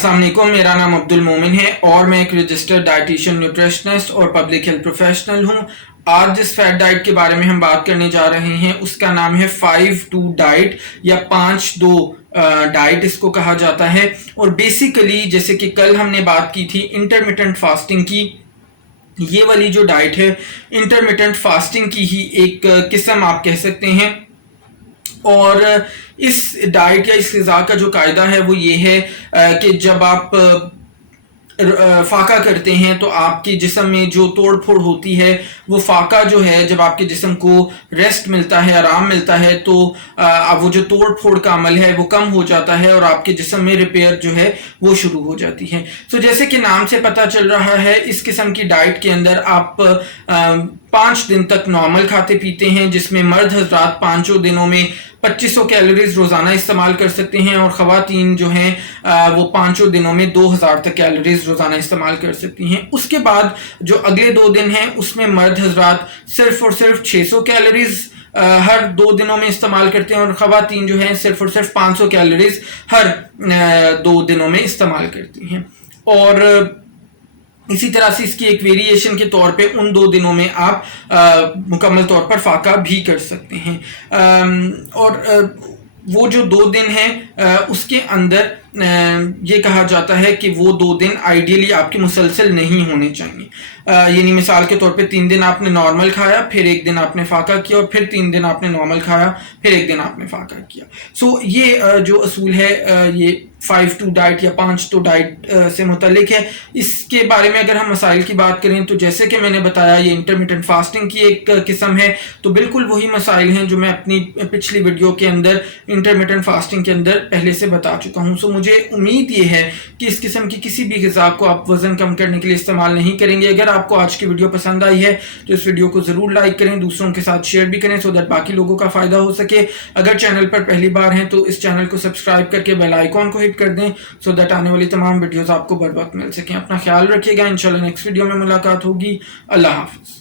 अस्सलाम वालेकुम, मेरा नाम अब्दुल मोमिन है और मैं एक रजिस्टर्ड डाइटिशियन, न्यूट्रिशनिस्ट और पब्लिक हेल्थ प्रोफेशनल हूँ। आज जिस फैट डाइट के बारे में हम बात करने जा रहे हैं उसका नाम है 5-2 डाइट या 5-2 डाइट इसको कहा जाता है। और बेसिकली जैसे कि कल हमने बात की थी इंटरमिटेंट फास्टिंग की, ये वाली जो डाइट है इंटरमिटेंट फास्टिंग की ही एक किस्म आप कह सकते हैं। और इस डाइट या इस ग़िज़ा का जो कायदा है वो ये है कि जब आप फाका करते हैं तो आपके जिस्म में जो तोड़ फोड़ होती है वो फाका जो है, जब आपके जिस्म को रेस्ट मिलता है, आराम मिलता है, तो वो जो तोड़ फोड़ का अमल है वो कम हो जाता है और आपके जिस्म में रिपेयर जो है वो शुरू हो जाती है। तो जैसे कि नाम से पता चल रहा है, इस किस्म की डाइट के अंदर आप 5 दिन तक नॉर्मल खाते पीते हैं, जिसमें मर्द हजरात 5 दिनों में 2500 कैलोरीज रोज़ाना इस्तेमाल कर सकते हैं और ख़वातीन जो हैं वो 5 दिनों में 2000 तक कैलोरीज रोज़ाना इस्तेमाल कर सकती हैं। उसके बाद जो अगले 2 दिन हैं उसमें मर्द हजरात सिर्फ और सिर्फ 600 कैलोरीज हर 2 दिनों में इस्तेमाल करते हैं और ख़वातीन जो हैं सिर्फ और सिर्फ 500 कैलोरीज हर 2 दिनों में इस्तेमाल करती हैं। और इसी तरह से इसकी एक वेरिएशन के तौर पे उन 2 दिनों में आप मुकम्मल तौर पर फाका भी कर सकते हैं। और वो जो 2 दिन हैं उसके अंदर ये कहा जाता है कि वो 2 दिन आइडियली आपके मुसलसल नहीं होने चाहिए। यानी मिसाल के तौर पे 3 दिन आपने नॉर्मल खाया, फिर 1 दिन आपने फाका किया, और फिर 3 दिन आपने नॉर्मल खाया, फिर 1 दिन आपने फाका किया। सो ये जो असूल है ये 5-2 डाइट या 5-2 डाइट से मुतल्लिक है। इसके बारे में अगर हम मसाइल की बात करें तो जैसे कि मैंने बताया ये इंटरमिटेंट फास्टिंग की एक किस्म है, तो बिल्कुल वही मसाइल हैं जो मैं अपनी पिछली वीडियो के अंदर इंटरमिटेंट फास्टिंग के अंदर पहले से बता चुका हूँ। सो मुझे उम्मीद ये है कि इस किस्म की किसी भी ग़िज़ा को आप वज़न कम करने के लिए इस्तेमाल नहीं करेंगे। अगर आपको आज की वीडियो पसंद आई है तो इस वीडियो को ज़रूर लाइक करें, दूसरों के साथ शेयर भी करें सो दैट बाकी लोगों का फ़ायदा हो सके। अगर चैनल पर पहली बार हैं तो इस चैनल को सब्सक्राइब करके बेल आइकॉन को हिट कर दें सो दैट आने वाली तमाम वीडियोज़ आपको बर वक्त मिल सकें। अपना ख्याल रखिएगा, इंशाल्लाह नेक्स्ट वीडियो में मुलाकात होगी। अल्लाह हाफ़िज़।